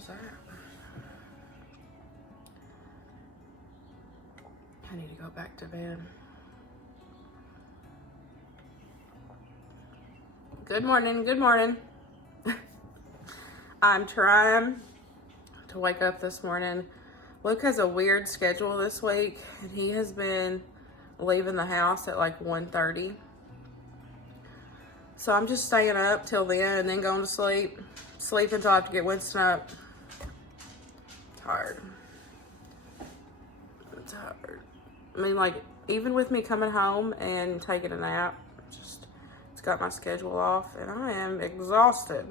was that? I need to go back to bed. Good morning, good morning. I'm trying to wake up this morning. Luke has a weird schedule this week, and he has been leaving the house at like 1:30. So I'm just staying up till then and then going to sleep. Sleep until I have to get Winston up. Tired. I'm tired. I mean, like, even with me coming home and taking a nap, it's got my schedule off, and I am exhausted.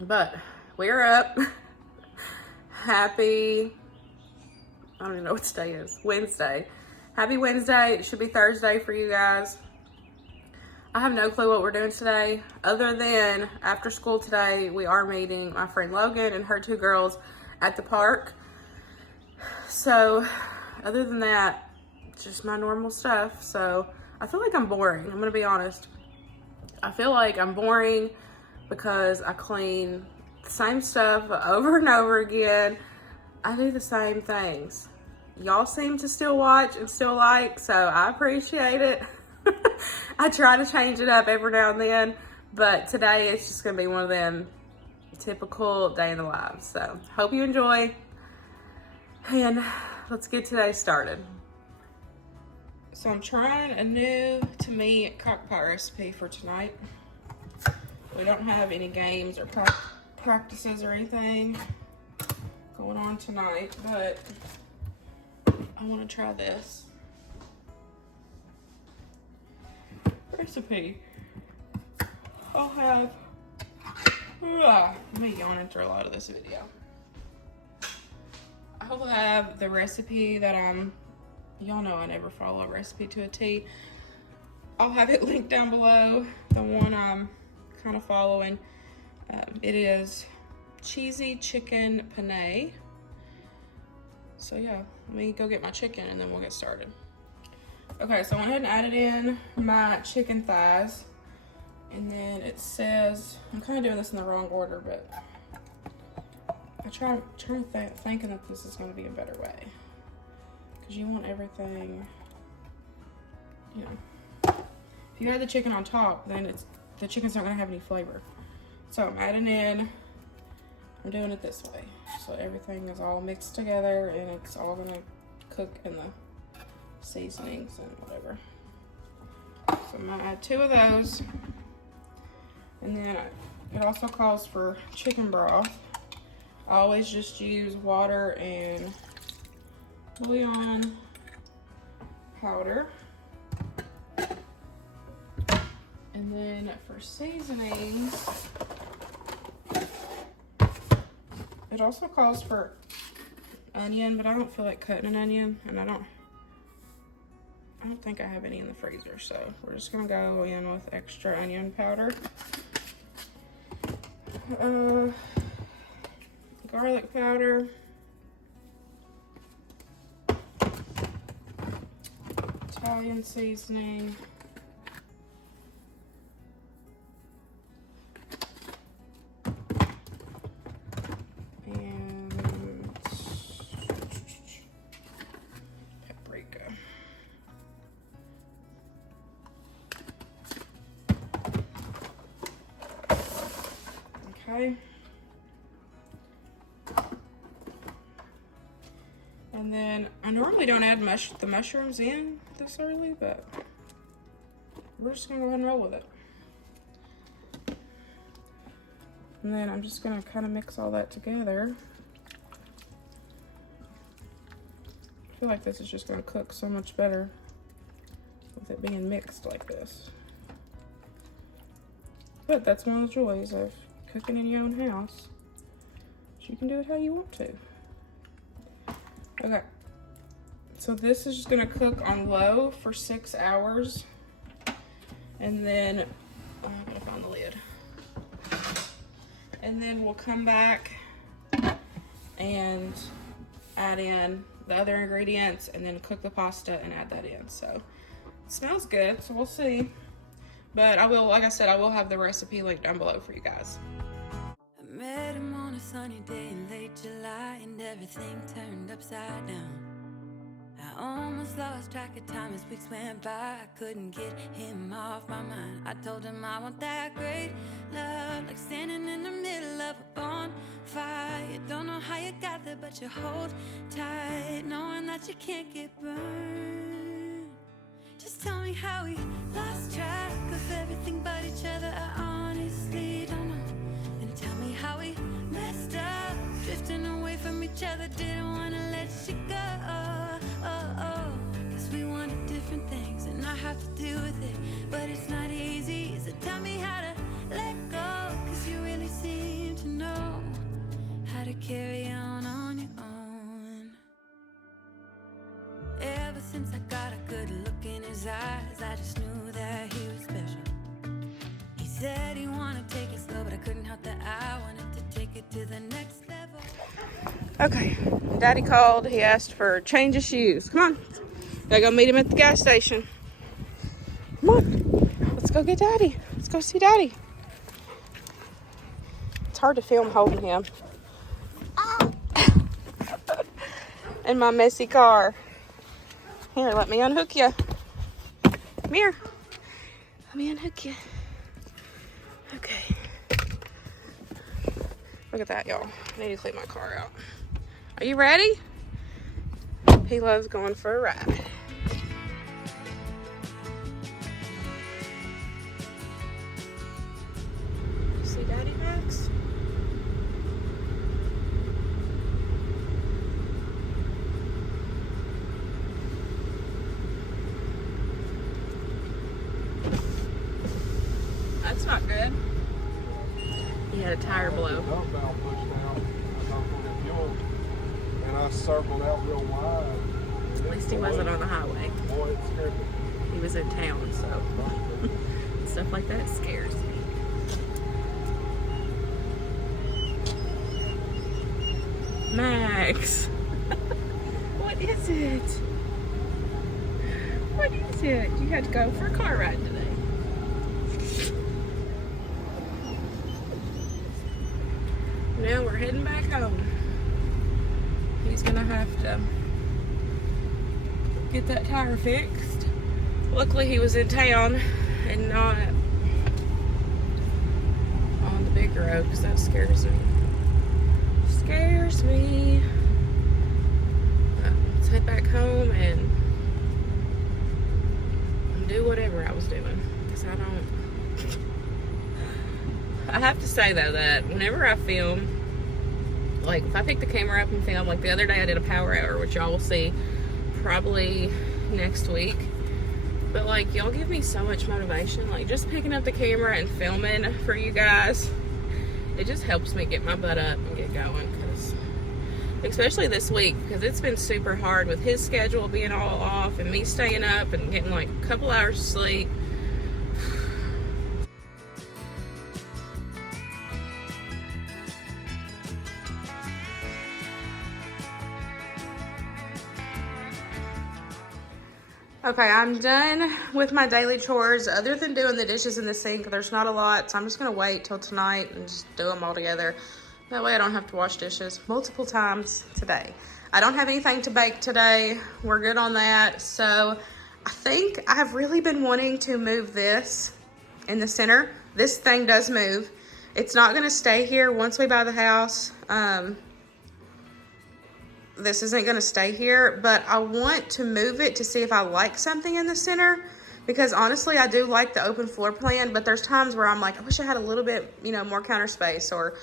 But we're up. Happy, I don't even know what today is, Wednesday. Happy Wednesday. It should be Thursday for you guys. I have no clue what we're doing today, other than after school today, we are meeting my friend Logan and her 2 girls at the park. So, other than that, just my normal stuff. So, I feel like I'm boring. I'm going to be honest. I feel like I'm boring because I clean the same stuff over and over again. I do the same things. Y'all seem to still watch and still like, so I appreciate it. I try to change it up every now and then, but today it's just going to be one of them typical day in the life. So, hope you enjoy, and let's get today started. So, I'm trying a new, to me, crockpot recipe for tonight. We don't have any games or practices or anything going on tonight, but I want to try this recipe. I'll have, let me yawn and throw a lot of this video. I'll have the recipe that y'all know I never follow a recipe to a T. I'll have it linked down below, the one I'm kind of following. It is cheesy chicken penne. So yeah, let me go get my chicken and then we'll get started. Okay, so I went ahead and added in my chicken thighs. And then it says, I'm kind of doing this in the wrong order, but I'm trying to thinking that this is going to be a better way. Because you want everything, you know. If you add the chicken on top, then the chicken's not going to have any flavor. So I'm adding in, I'm doing it this way. So everything is all mixed together and it's all going to cook in the seasonings and whatever. So I'm gonna add 2 of those, and then it also calls for chicken broth. I always just use water and bouillon powder. And then for seasonings, it also calls for onion, but I don't feel like cutting an onion, and I don't think I have any in the freezer, so we're just gonna go in with extra onion powder. Garlic powder. Italian seasoning. Okay. And then I normally don't add the mushrooms in this early, but we're just gonna go ahead and roll with it. And then I'm just gonna kind of mix all that together. I feel like this is just gonna cook so much better with it being mixed like this. But that's one of the joys of cooking in your own house. You can do it how you want to. Okay, so this is just gonna cook on low for 6 hours, and then I'm gonna find the lid. And then we'll come back and add in the other ingredients, and then cook the pasta and add that in. So it smells good, so we'll see. But I will, like I said, I will have the recipe linked down below for you guys. met him on a sunny day in late July, and everything turned upside down. I almost lost track of time as weeks went by. I couldn't get him off my mind. I told him I want that great love, like standing in the middle of a bonfire. You don't know how you got there, but you hold tight, knowing that you can't get burned. Just tell me how we lost track of everything but each other. I honestly don't know. And tell me how we messed up, drifting away from each other. Didn't want to let you go. Cause we wanted different things, and I have to deal with it, but it's not easy. So tell me how to let go, cause you really seem to know how to carry on your own. Ever since I got a good look in his eyes, I just knew that he was special. He said he wanted to take it slow, but I couldn't help that I wanted to take it to the next level. Okay, Daddy called. He asked for a change of shoes. Come on. Gotta go meet him at the gas station. Come on. Let's go get Daddy. Let's go see Daddy. It's hard to film holding him. In my messy car. Here, let me unhook you. Come here. Let me unhook you. Okay. Look at that, y'all. I need to clean my car out. Are you ready? He loves going for a ride. See Daddy, Max? That's not good. He had a tire blow. And I circled out real wide. At least he wasn't on the highway. Boy, it scared me. He was in town, so stuff like that scares me. Max, what is it? What is it? You had to go for a car ride today. Now we're heading back home. He's gonna have to get that tire fixed. Luckily he was in town and not on the big road, because that scares me. Scares me. Let's head back home and do whatever I was doing, because I have to say though that whenever I film, like if I pick the camera up and film, like the other day I did a power hour, which y'all will see probably next week, but like y'all give me so much motivation, like just picking up the camera and filming for you guys, it just helps me get my butt up and get going, because especially this week, because it's been super hard with his schedule being all off and me staying up and getting like a couple hours of sleep. Okay, I'm done with my daily chores. Other than doing the dishes in the sink, there's not a lot, so I'm just gonna wait till tonight and just do them all together. That way I don't have to wash dishes multiple times today. I don't have anything to bake today. We're good on that. So I think I've really been wanting to move this in the center. This thing does move. It's not gonna stay here once we buy the house. This isn't gonna stay here, but I want to move it to see if I like something in the center, because honestly, I do like the open floor plan, but there's times where I'm like, I wish I had a little bit, you know, more counter space or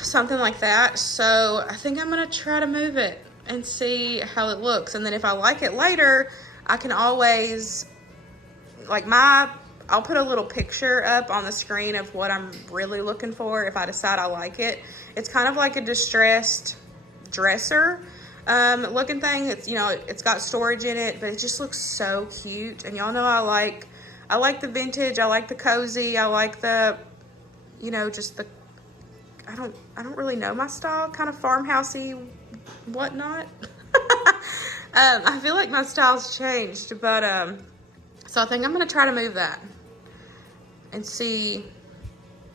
something like that. So I think I'm gonna try to move it and see how it looks. And then if I like it later, I can always, like I'll put a little picture up on the screen of what I'm really looking for if I decide I like it. It's kind of like a distressed dresser looking thing. It's, you know, it's got storage in it, but it just looks so cute. And y'all know I like the vintage, I like the cozy, I like the, you know, just the, I don't really know my style, kind of farmhousey whatnot. I feel like my style's changed, but so I think I'm gonna try to move that and see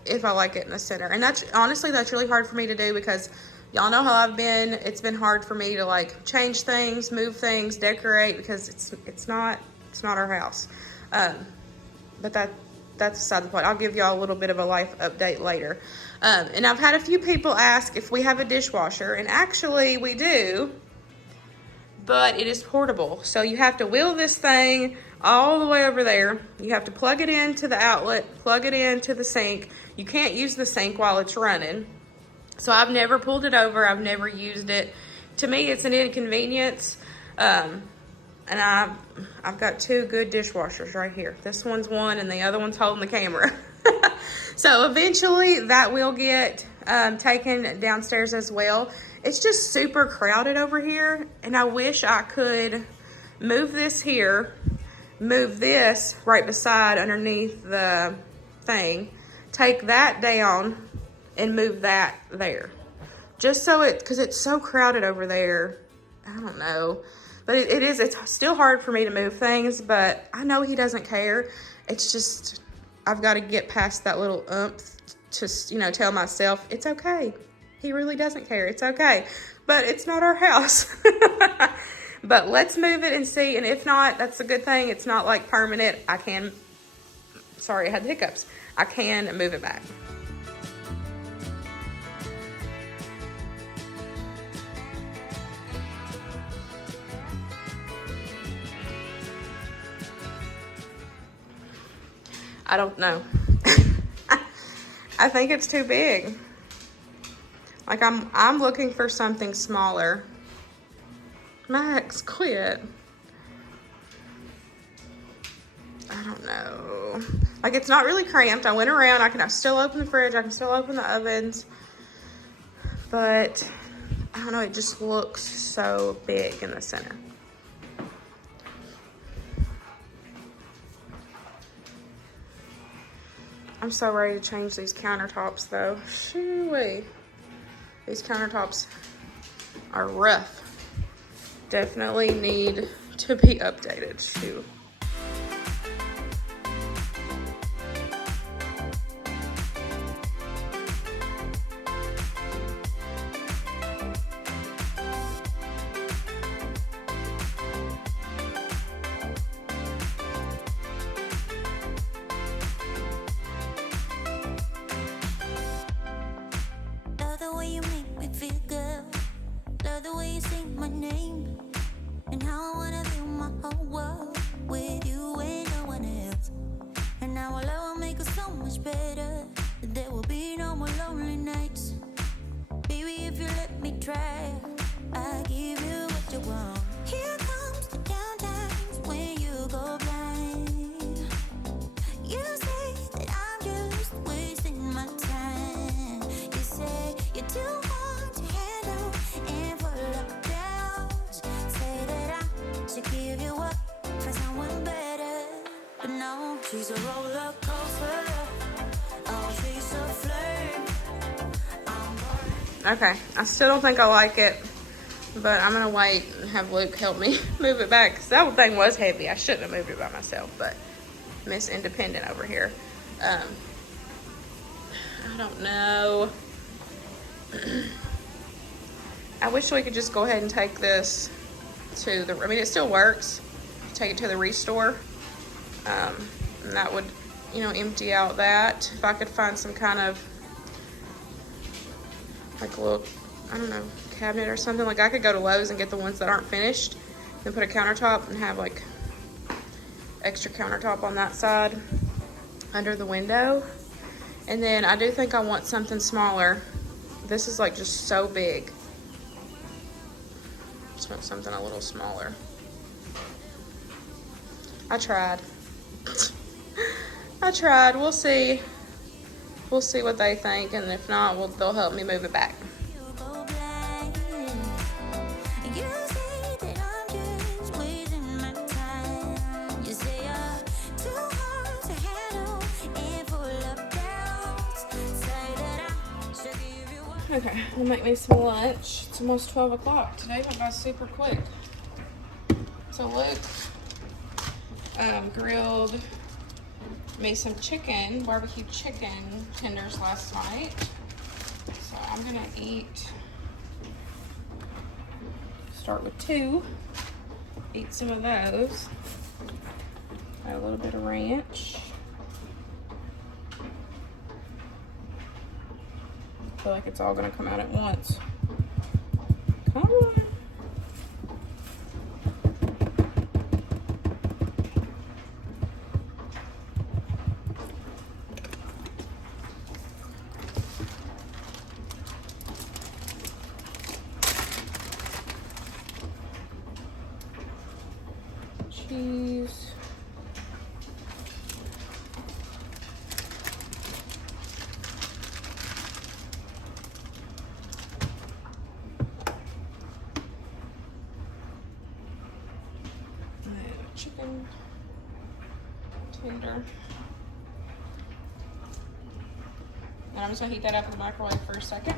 if I like it in the center. And that's honestly, that's really hard for me to do because y'all know how I've been. It's been hard for me to like change things, move things, decorate, because it's not our house. But that's beside the point. I'll give y'all a little bit of a life update later. And I've had a few people ask if we have a dishwasher, and actually we do, but it is portable. So you have to wheel this thing all the way over there. You have to plug it into the outlet, plug it into the sink. You can't use the sink while it's running. So I've never pulled it over. I've never used it. To me, it's an inconvenience. And I've got two good dishwashers right here. This one's one and the other one's holding the camera. So eventually that will get taken downstairs as well. It's just super crowded over here, and I wish I could move this here, move this right beside underneath the thing, take that down and move that there. Just so because it's so crowded over there. I don't know. But it's still hard for me to move things, but I know he doesn't care. It's just, I've got to get past that little oomph to, tell myself, it's okay. He really doesn't care. It's okay. But it's not our house. But let's move it and see. And if not, that's a good thing. It's not like permanent. Sorry, I had the hiccups. I can move it back. I don't know. I think it's too big. Like I'm looking for something smaller. Max, quit. I don't know. Like, it's not really cramped. I went around. I can still open the fridge. I can still open the ovens. But I don't know. It just looks so big in the center. I'm so ready to change these countertops though. Shoo-wee. These countertops are rough. Definitely need to be updated. Shoot. She's a roller coaster. Oh, she's a flame. Okay, I still don't think I like it, but I'm gonna wait and have Luke help me move it back, because that thing was heavy. I shouldn't have moved it by myself, but Miss Independent over here. I don't know. I wish we could just go ahead and take this to the, I mean, it still works. Take it to the restore. And that would, empty out that. If I could find some kind of, like a little, I don't know, cabinet or something. Like I could go to Lowe's and get the ones that aren't finished and put a countertop and have like extra countertop on that side under the window. And then I do think I want something smaller. This is like just so big. Just want something a little smaller. I tried. We'll see. We'll see what they think, and if not, they'll help me move it back. Okay, I'll make me some lunch. It's almost 12 o'clock. Today went by super quick. So Luke grilled made some chicken, barbecue chicken tenders last night. So I'm gonna start with 2, eat some of those. Add a little bit of ranch. I feel like it's all gonna come out at once. Come on. Cheese. Chicken tender. And I'm just gonna heat that up in the microwave for a second.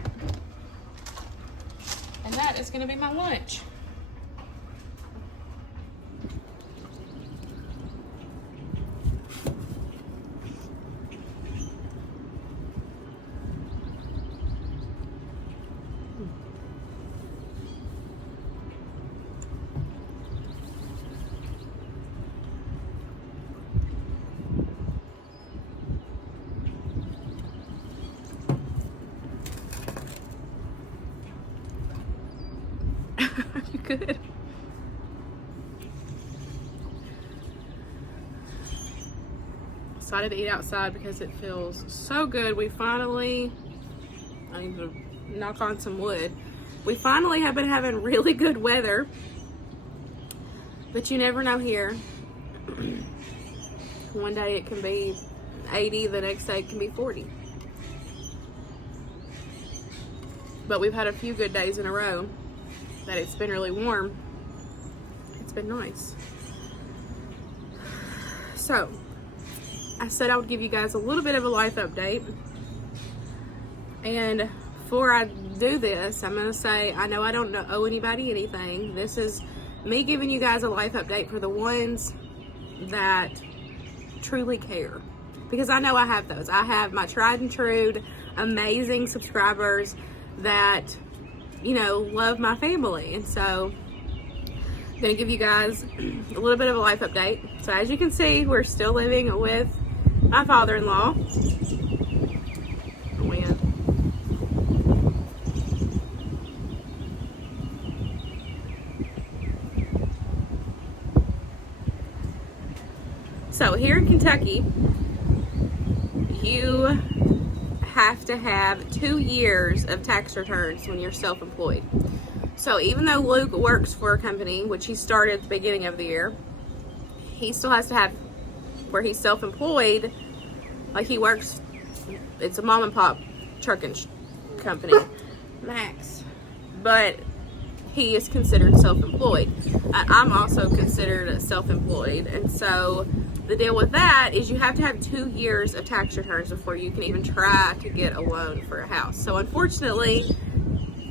And that is gonna be my lunch. You good? Decided to eat outside because it feels so good. We finally, I need to knock on some wood. We finally have been having really good weather, but you never know here. One day it can be 80, the next day it can be 40. But we've had a few good days in a row that it's been really warm. It's been nice. So, I said I would give you guys a little bit of a life update. And before I do this, I'm gonna say, I know I don't owe anybody anything. This is me giving you guys a life update for the ones that truly care. Because I know I have those. I have my tried and true, amazing subscribers that, you know, love my family. And so I'm gonna give you guys a little bit of a life update. So as you can see, we're still living with my father-in-law. So here in Kentucky, you have to have 2 years of tax returns when you're self-employed. So even though Luke works for a company, which he started at the beginning of the year, he still has to have, where he's self-employed, like he works, it's a mom and pop trucking company, Max, but he is considered self-employed. I'm also considered self-employed, and so the deal with that is you have to have 2 years of tax returns before you can even try to get a loan for a house. So unfortunately,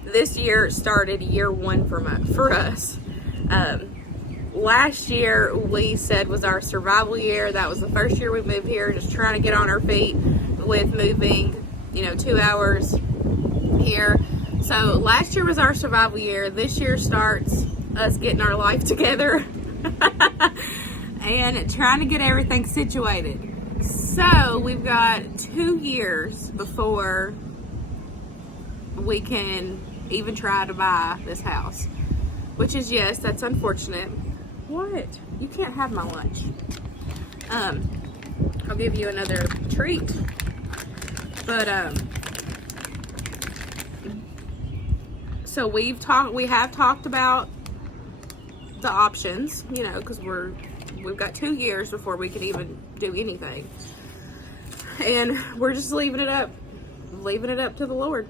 this year started year 1 for us. Last year we said was our survival year. That was the first year we moved here, just trying to get on our feet with moving, 2 hours here. So last year was our survival year. This year starts us getting our life together and trying to get everything situated. So we've got 2 years before we can even try to buy this house, which is, yes, that's unfortunate. What? You can't have my lunch. I'll give you another treat. But so we have talked about the options, because we've got 2 years before we can even do anything, and we're just leaving it up to the Lord.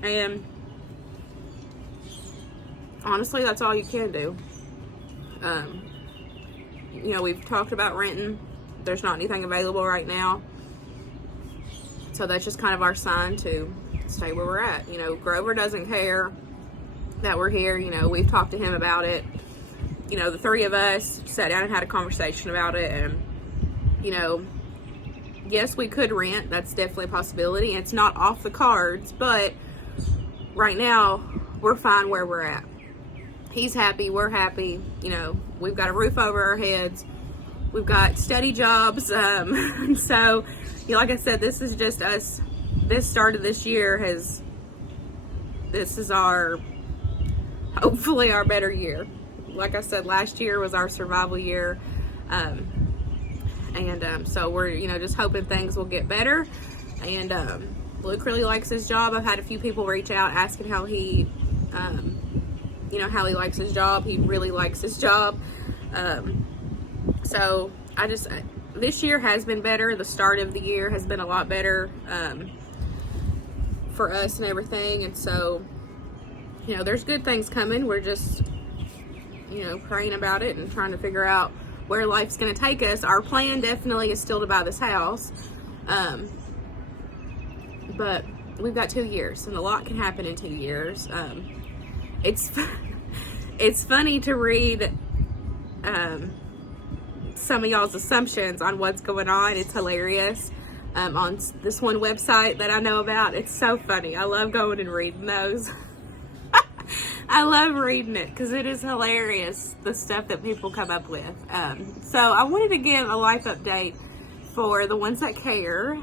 And honestly, that's all you can do. We've talked about renting. There's not anything available right now. So that's just kind of our sign to stay where we're at. Grover doesn't care. that we're here. You know, we've talked to him about it. You know, the three of us sat down and had a conversation about it, and, you know, yes, we could rent. That's definitely a possibility. It's not off the cards, but right now we're fine where we're at. He's happy, we're happy. You know, we've got a roof over our heads. We've got steady jobs. So, you know, like I said, this is just us. This start of this year this is hopefully our better year. Like I said, last year was our survival year. So we're, you know, just hoping things will get better. And Luke really likes his job. I've had a few people reach out asking how he, you know, how he likes his job. He really likes his job. So this year has been better. The start of the year has been a lot better for us and everything. And so, you know, there's good things coming. We're just, you know, praying about it and trying to figure out where life's going to take us. Our plan definitely is still to buy this house. But we've got 2 years, and a lot can happen in 2 years. It's funny to read some of y'all's assumptions on what's going on. It's hilarious. On this one website that I know about, it's so funny. I love going and reading those. I love reading it because it is hilarious, the stuff that people come up with. So I wanted to give a life update for the ones that care.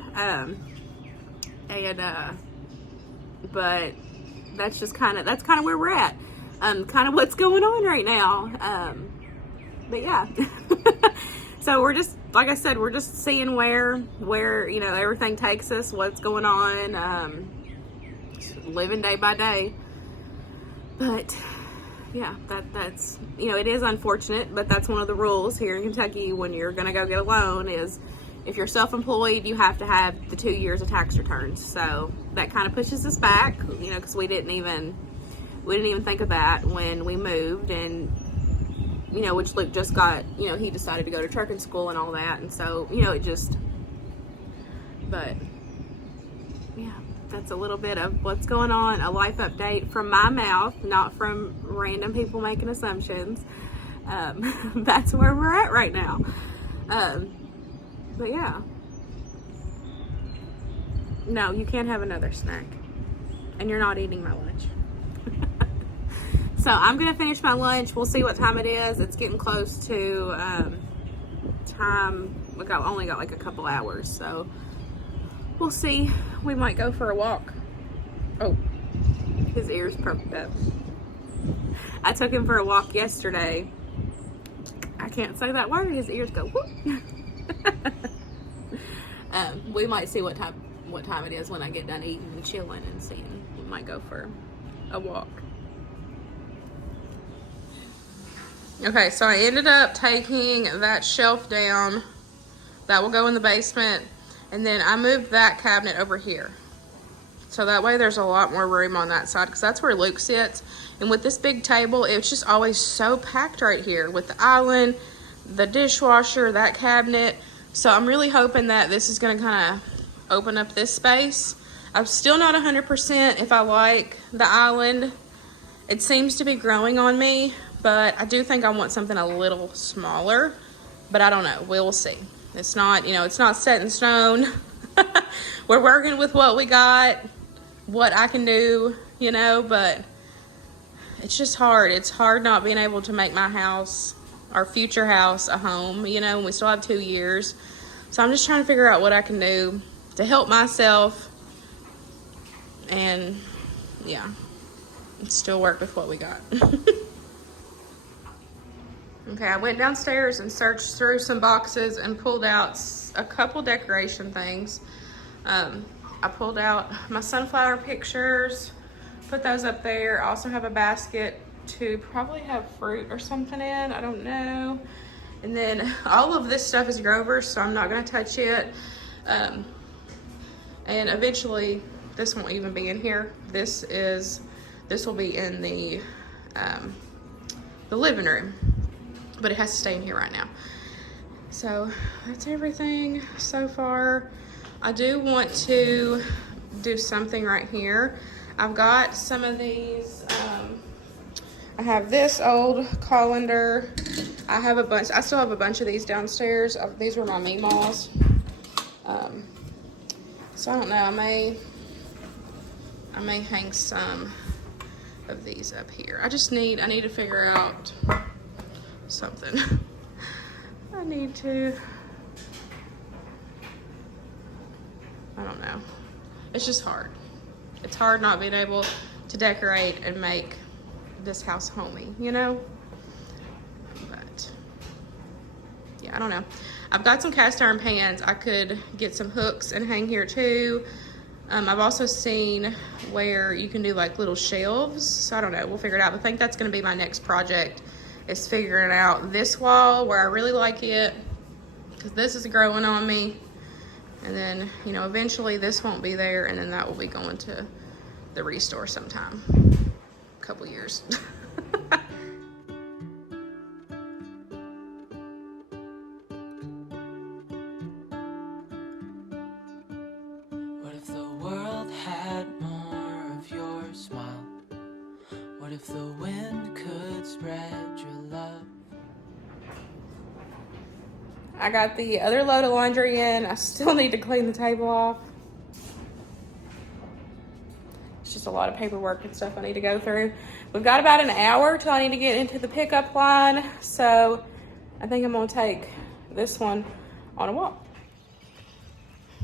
But that's kind of where we're at. Kind of what's going on right now. But yeah. So we're just, like I said, we're just seeing where, you know, everything takes us, what's going on, living day by day. But yeah, that's, you know, it is unfortunate, but that's one of the rules here in Kentucky when you're going to go get a loan is if you're self-employed, you have to have the 2 years of tax returns. So that kind of pushes us back, you know, because we didn't even think of that when we moved. And, you know, which Luke just got, you know, he decided to go to trucking school and all that. And so, you know, but yeah, that's a little bit of what's going on. A life update from my mouth, not from random people making assumptions. That's where we're at right now. But yeah. No, you can't have another snack. And you're not eating my lunch. So I'm going to finish my lunch. We'll see what time it is. It's getting close to time. Look, I've only got like a couple hours. So we'll see. We might go for a walk. Oh, his ears perked up. I took him for a walk yesterday. I can't say that word. His ears go whoop. We might see what time it is when I get done eating and chilling and seeing. We might go for a walk. Okay, so I ended up taking that shelf down. That will go in the basement. And then I moved that cabinet over here. So that way there's a lot more room on that side because that's where Luke sits. And with this big table, it's just always so packed right here with the island, the dishwasher, that cabinet. So I'm really hoping that this is going to kind of open up this space. I'm still not 100% if I like the island. It seems to be growing on me, but I do think I want something a little smaller, but I don't know. We'll see. It's not, you know, it's not set in stone. We're working with what we got, what I can do, you know, but it's just hard. It's hard not being able to make my house, our future house, a home, you know, and we still have 2 years. So I'm just trying to figure out what I can do to help myself and, yeah, still work with what we got. Okay, I went downstairs and searched through some boxes and pulled out a couple decoration things. I pulled out my sunflower pictures, put those up there. I also have a basket to probably have fruit or something in, I don't know. And then all of this stuff is Grover's, so I'm not gonna touch it. And eventually, this won't even be in here. This will be in the living room, but it has to stay in here right now. So that's everything so far. I do want to do something right here. I've got some of these I have this old colander. I have a bunch. I still have a bunch of these downstairs. These were my Meemaws. So I don't know. I may hang some of these up here. I need to figure out something. I don't know. It's just hard. It's hard not being able to decorate and make this house homey, you know? But yeah, I don't know. I've got some cast iron pans. I could get some hooks and hang here too. I've also seen where you can do like little shelves. So I don't know, we'll figure it out. I think that's gonna be my next project, is figuring out this wall where I really like it, because this is growing on me. And then, you know, eventually this won't be there, and then that will be going to the restore sometime. A couple years. What if the world had more of your smile? What if the wind could spread your love? I got the other load of laundry in. I still need to clean the table off. It's just a lot of paperwork and stuff I need to go through. We've got about an hour till I need to get into the pickup line. So I think I'm gonna take this one on a walk.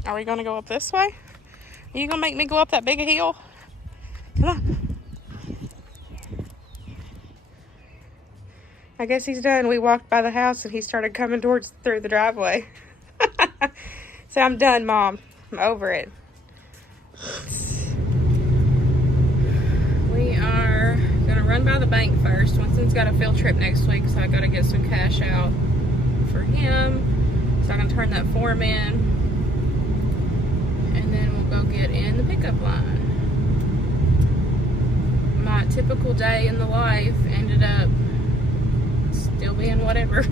Are we gonna go up this way? Are you gonna make me go up that big hill? Come on. I guess he's done. We walked by the house and he started coming through the driveway. So I'm done, Mom. I'm over it. We are gonna run by the bank first. Winston's got a field trip next week, so I gotta get some cash out for him. So I'm gonna turn that form in, and then we'll go get in the pickup line. My typical day in the life ended up still being whatever.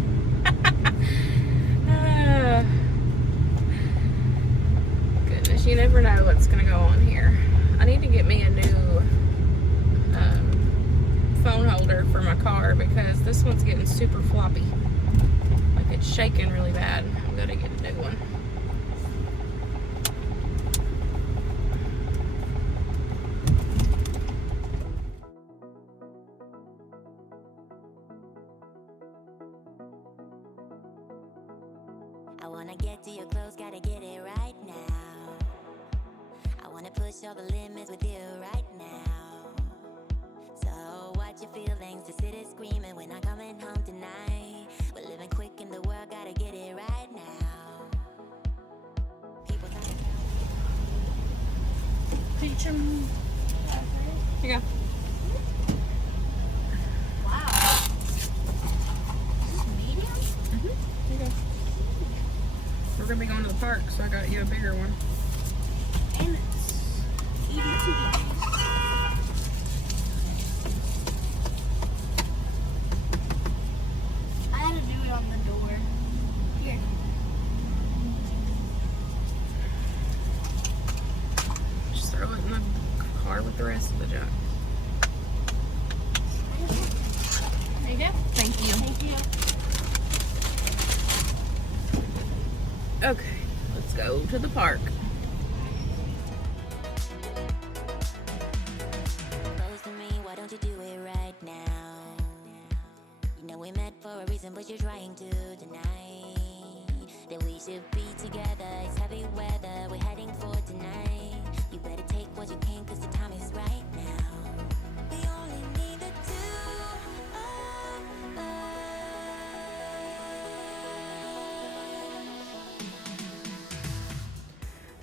Goodness, you never know what's gonna go on here. I need to get me a new phone holder for my car, because this one's getting super floppy. Like, it's shaking really bad. I'm gonna get a new one. I wanna get to your clothes, gotta get it right now. I wanna push all the limits with you right now. So watch your feelings, the city's screaming, we're not coming home tonight. We're living quick in the world, gotta get it right now. People talking. Peach them. Here you go. Wow. Medium? Here you go. We're gonna be going to the park, so I got you a bigger one. And it's easy to use. I had to do it on the door. Here. Just throw it in the car with the rest of the junk. There you go. Thank you. Thank you. Okay, let's go to the park. Close to me, why don't you do it right now? You know we met for a reason, but you're trying to deny that we should be together. It's heavy weather, we're heading for tonight. You better take what you can, cause the time is right now. We only need the two of us.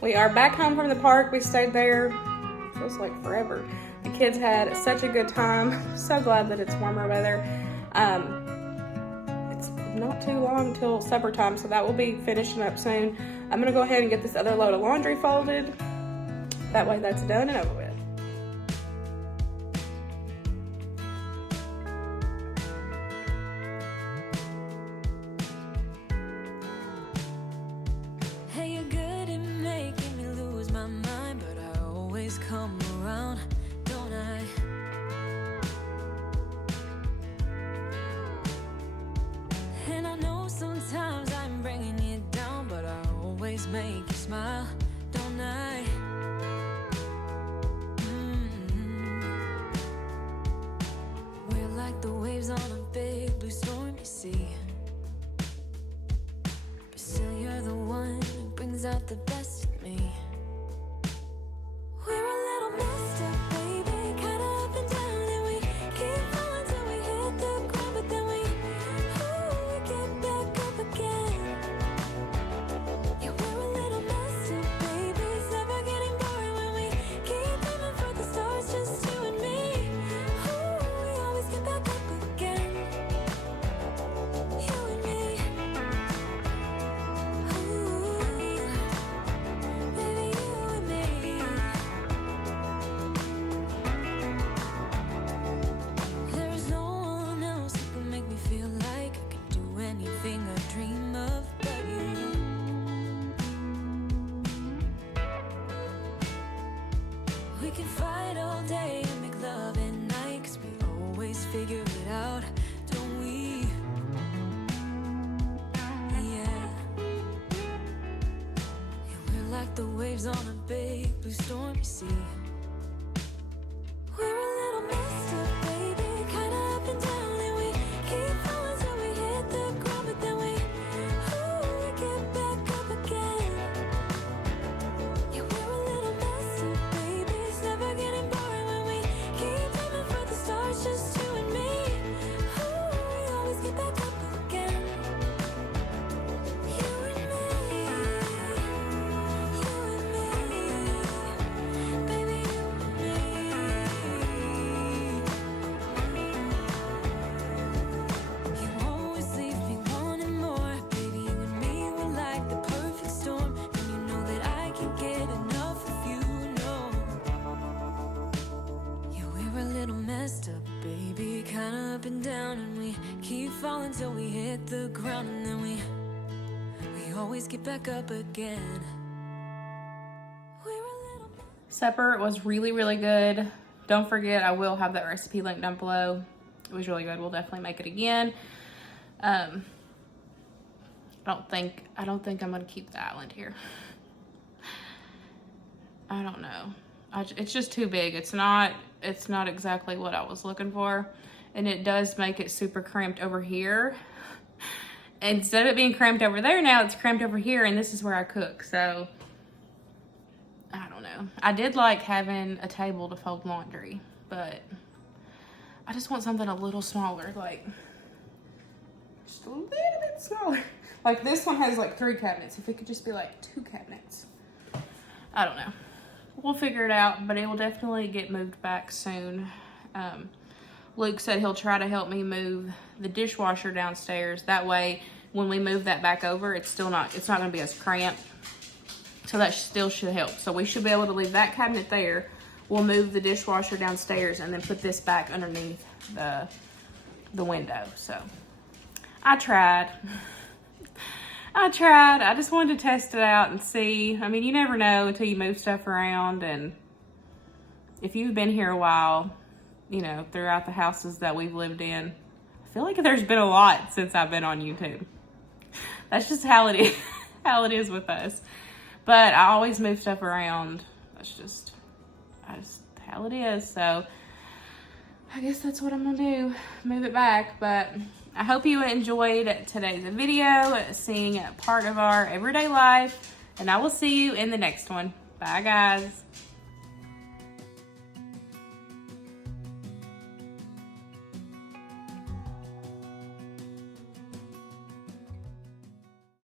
We are back home from the park. We stayed there, feels like forever. The kids had such a good time. So glad that it's warmer weather. It's not too long till supper time, so that will be finishing up soon. I'm gonna go ahead and get this other load of laundry folded. That way that's done and over with. Hey, you're good at making me lose my mind, but I always come around, don't I? waves on a big blue stormy sea. But still you're the one who brings out the best in me. We're a little messed up, baby, kinda up and down, and we keep falling till we hit the ground, but then we get back up again. Yeah, we're a little messed up, baby, it's never getting boring when we keep aiming for the stars, just you and me. We always get back up again. You and me. Baby, you and me. There's no one else who can make me feel like I can do anything I dream of but you. We can fight all day and make love at night, 'cause we always figure it out, don't we? Yeah. Yeah, we're like the waves on a big blue stormy sea. We're a little messed up, baby, kinda up and down, and we keep falling till we hit the ground, but then we get back up again. Yeah, we're a little messed up, baby, it's never getting boring when we keep aiming for the stars, just you and me. We always get back up again. You and me. You and me. Baby, you and me. You always leave me wanting more, baby. You and me were like the perfect storm, and you know that I can't get enough of you, no. Yeah, we're a little messed up, baby, kinda up and down, and we keep falling till we hit the ground, and then we always get back up again. We're a little Supper was really, really good. Don't forget, I will have that recipe linked down below. It was really good. We'll definitely make it again. I don't think I'm gonna keep the island here. I don't know. It's just too big. It's not exactly what I was looking for, and it does make it super cramped over here. Instead of it being cramped over there, now it's cramped over here, and this is where I cook. So I don't know. I did like having a table to fold laundry, but I just want something a little smaller, like just a little bit smaller. Like this one has like 3 cabinets. If it could just be like 2 cabinets. I don't know. We'll figure it out, but it will definitely get moved back soon. Luke said he'll try to help me move the dishwasher downstairs. That way, when we move that back over, it's not gonna be as cramped. So that still should help. So we should be able to leave that cabinet there. We'll move the dishwasher downstairs and then put this back underneath the window. So I tried. I just wanted to test it out and see. I mean, you never know until you move stuff around. And if you've been here a while, you know, throughout the houses that we've lived in, I feel like there's been a lot since I've been on YouTube. That's just how it is, with us. But I always move stuff around. That's just how it is. So I guess that's what I'm gonna do, move it back. But I hope you enjoyed today's video, seeing part of our everyday life, and I will see you in the next one. Bye, guys.